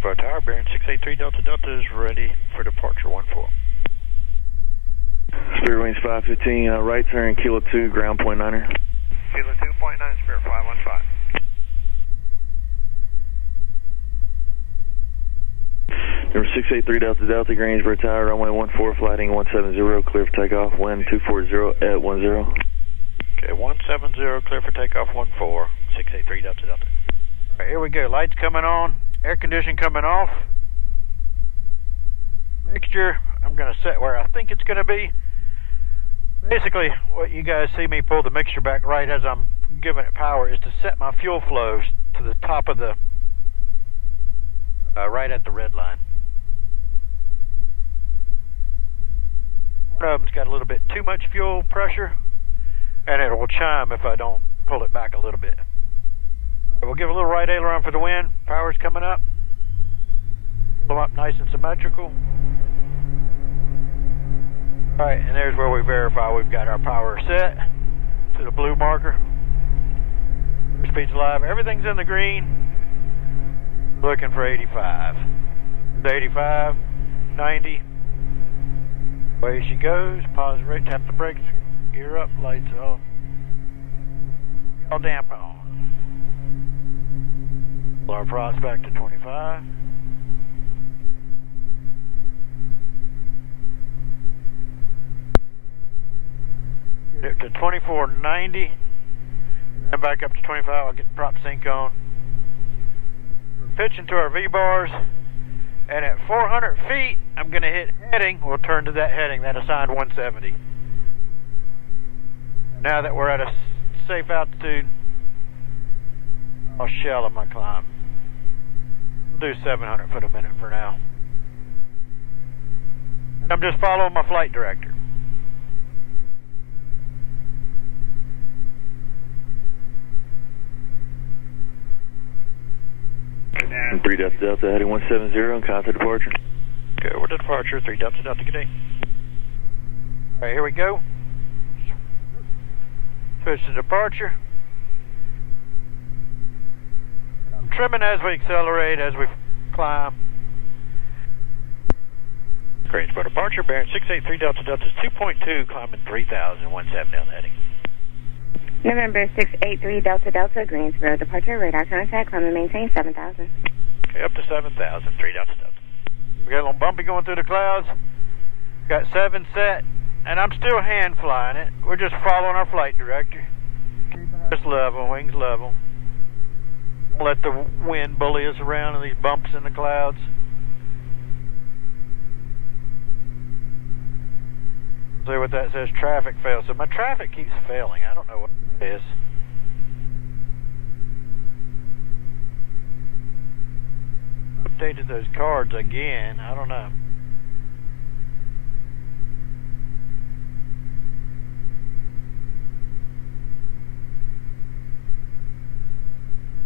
Greensboro Tower, bearing 683 Delta Delta is ready for departure 14. Spirit Wings 515, right turn, Kilo 2, ground point 9er. Kilo 2.9, Spirit 515. Number 683 Delta Delta, Greensboro Tower, runway 14, flighting 170, clear for takeoff, wind 240 at 10. Okay, 170, clear for takeoff 14, 683 Delta Delta. All right, here we go. Lights coming on, air conditioning coming off. Mixture, I'm going to set where I think it's going to be. Basically, what you guys see me pull the mixture back right as I'm giving it power is to set my fuel flows to the top of the, right at the red line. One of them's got a little bit too much fuel pressure, and it will chime if I don't pull it back a little bit. We'll give a little right aileron for the wind. Power's coming up. Pull them up nice and symmetrical. All right, and there's where we verify we've got our power set to the blue marker. Speed's live. Everything's in the green. Looking for 85. 85, 90. Away she goes. Pause rate, tap the brakes, gear up, lights off. All damp on. Pull our props back to 25. Get it to 2490. Then back up to 25. I'll get the prop sync on. Pitching to our V-bars. And at 400 feet, I'm going to hit heading. We'll turn to that heading, that assigned 170. Now that we're at a safe altitude, I'll shell on my climb. We'll do 700 foot a minute for now. And I'm just following my flight director. And 3 Delta Delta, heading 170, and contact departure. Okay, we're to departure, 3 Delta Delta, good day. All right, here we go. Switch to departure. I'm trimming as we accelerate, as we climb. Greensboro departure, bearing 683 Delta Delta is 2.2, climbing 3,000, 170 on the heading. November 683 Delta Delta, Greensboro departure, radar contact, climb and maintain 7,000. Okay, up to 7,000, 3 Delta Delta. We got a little bumpy going through the clouds. Got 7 set, and I'm still hand flying it. We're just following our flight director. Keeping us level, wings level. Don't let the wind bully us around in these bumps in the clouds. See what that says, traffic fail. So my traffic keeps failing. I don't know what it is. Updated those cards again. I don't know.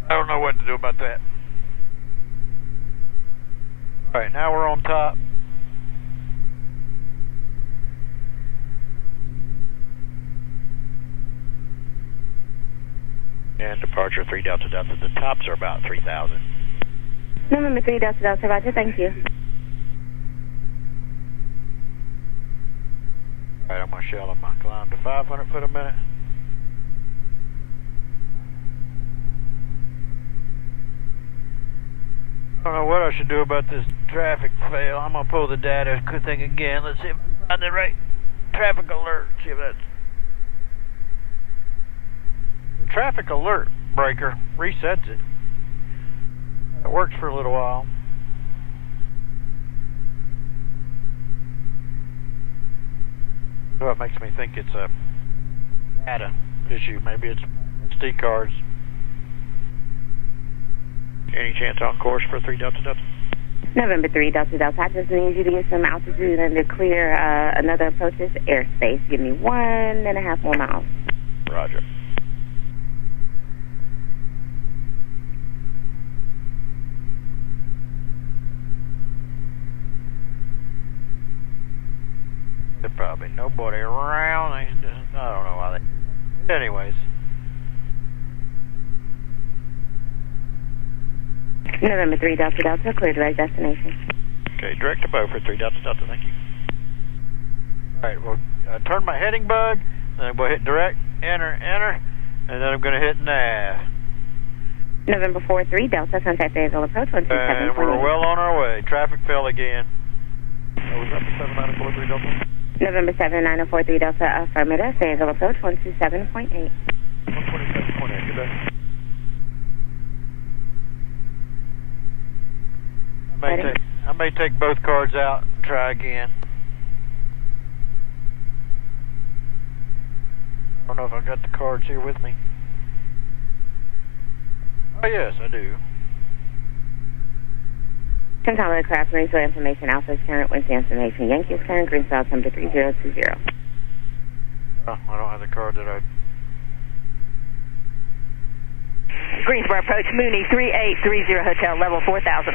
I don't know what to do about that. All right, now we're on top. And departure 3 Delta Delta. The tops are about 3,000. November 3 Delta Delta, roger, thank you. All right, I'm going to shell on my climb to 500 foot a minute. I don't know what I should do about this traffic fail. I'm going to pull the data thing again. Let's see if I can find the right traffic alert. See if that's... The traffic alert breaker resets it. It works for a little while. So it makes me think it's a data issue. Maybe it's SD cards. Any chance on course for 3 Delta Delta? November 3 Delta Delta, I just need you to get some altitude and to clear another approach's airspace. Give me 1.5 more miles. Roger. There's probably nobody around. I don't know why they... Anyways. November 3 Delta Delta, clear direct destination. Okay, direct to Beaufort, 3 Delta Delta, thank you. Alright, well, turn my heading bug, then we'll hit direct, enter, and then I'm going to hit nav. November 4-3 Delta, contact vehicle approach 127.8. And we're well on our way. Traffic fell again. Was that the 7943 Delta? November 79043 Delta, affirmative, vehicle approach 127.8. 127.8, good day. I may take both cards out and try again. I don't know if I've got the cards here with me. Oh yes, I do. Controller craft, Greenville information, Alpha's current, Wednesday information, Yankees current, Greenville number 3020. Oh, I don't have the card that I... Greensboro approach, Mooney 3830 Hotel, level 4000.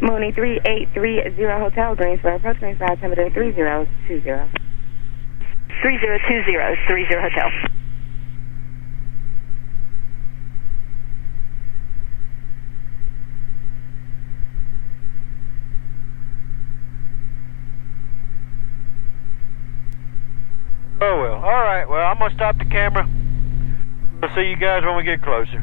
Mooney 3830 Hotel, Greensboro approach, Greensboro temperature 3020. 3020, 30 Hotel. Oh well, alright, well I'm going to stop the camera. We'll see you guys when we get closer.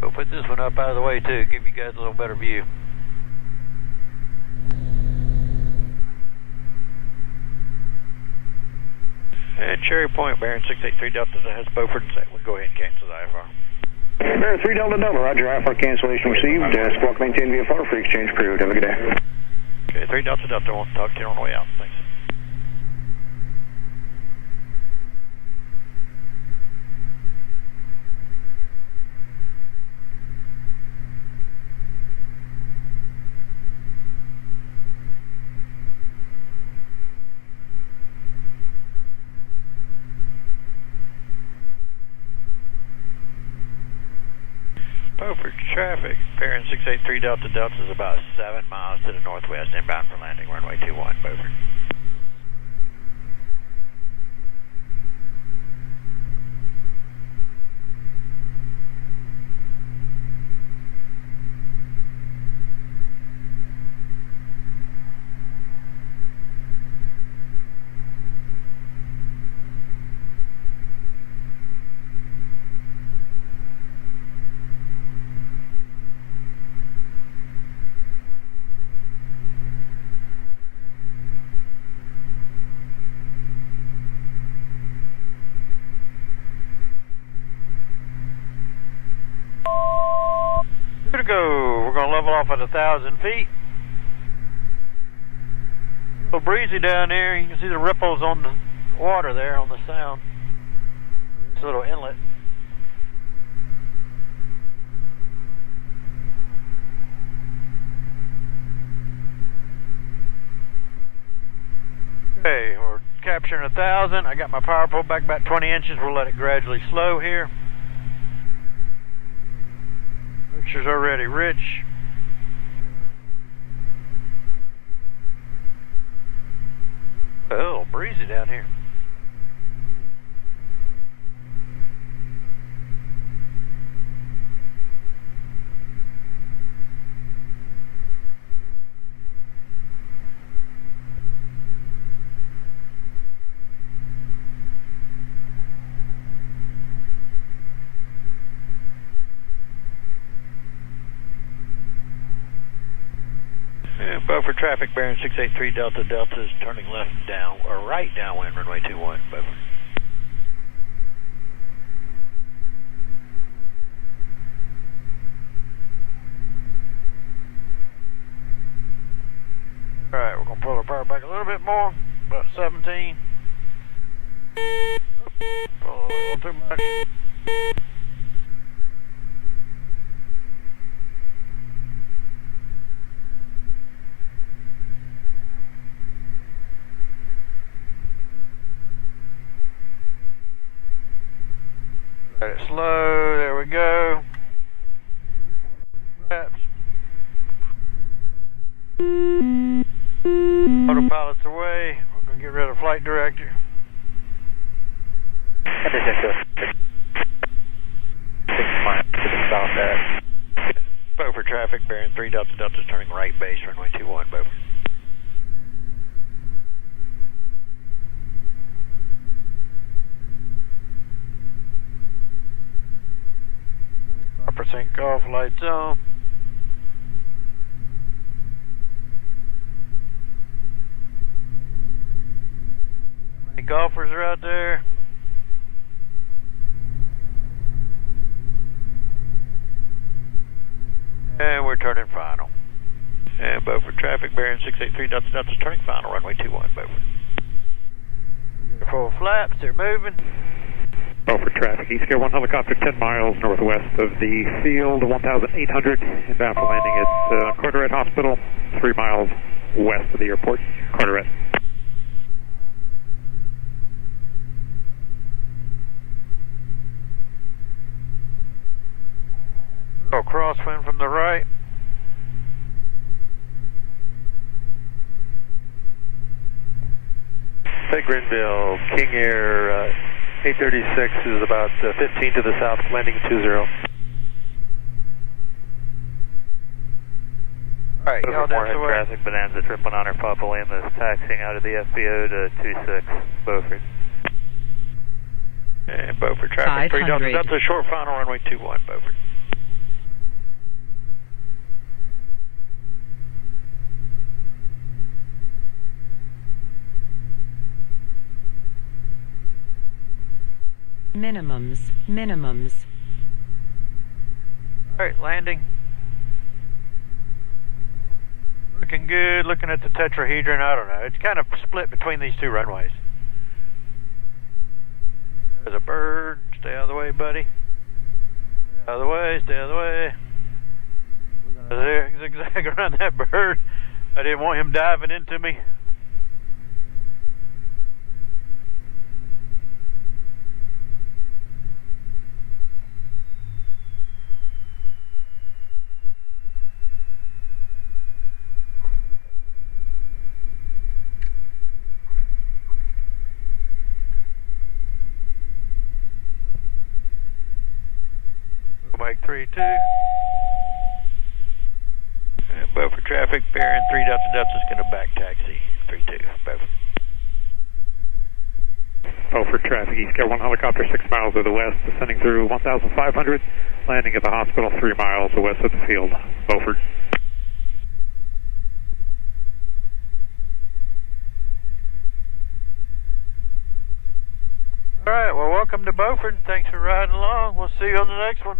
We'll put this one up out of the way too, give you guys a little better view. And Cherry Point, bearing 683 Delta, that has Beaufort and set. We'll go ahead and cancel the IFR. Bearing 3 Delta Delta, roger, IFR cancellation received. Squawk maintain VFR for exchange period. Have a good day. Okay, 3 Delta Delta, we'll talk to you on the way out. Thanks. Beaufort traffic, bearing 683 Delta Delta is about 7 miles to the northwest, inbound for landing, runway 21, Beaufort. Here to go. We're going to level off at 1,000 feet. A little breezy down there. You can see the ripples on the water there on the sound. It's a little inlet. Okay, we're capturing 1,000. I got my power pulled back about 20 inches. We'll let it gradually slow here. Mixture's already rich. Oh, breezy down here. Beaufort traffic bearing 683 Delta Delta is turning left down, or right downwind runway 21, Beaufort. Alright, we're going to pull our power back a little bit more, about 17. Pull a little too much. Let it slow, there we go. Flaps. Autopilot's away. We're going to get rid of flight director. Beaufort traffic bearing 3 Delta Delta is turning right base runway 21, Beaufort. Upper sync off, lights on. How many golfers are out there? And we're turning final. And Beaufort traffic bearing 683 Delta Delta is turning final runway 21, Beaufort. Full flaps, they're moving. Beaufort traffic, East Air 1 helicopter 10 miles northwest of the field, 1,800, inbound for landing at Carteret Hospital, 3 miles west of the airport, Carteret. Oh, crosswind from the right. Hey, Greenville, King Air 836 is about 15 to the south, landing 20. Alright, y'all that's the way. Traffic, Bonanza, triple 9 Papa Lima is taxiing out of the FBO to 26, Beaufort. And Beaufort traffic 3 Delta Delta, short final runway 21, Beaufort. Minimums. Alright, landing. Looking good, looking at the tetrahedron, I don't know. It's kind of split between these two runways. There's a bird. Stay out of the way, buddy. Stay out of the way, stay out of the way. We're gonna zigzag around that bird. I didn't want him diving into me. Mike 32. And Beaufort traffic bearing 3 Delta Delta is going to back taxi 32. Beaufort. Beaufort traffic, East Air 1 helicopter 6 miles to the west, descending through 1,500, landing at the hospital 3 miles west of the field, Beaufort. All right, well, welcome to Beaufort. Thanks for riding along. We'll see you on the next one.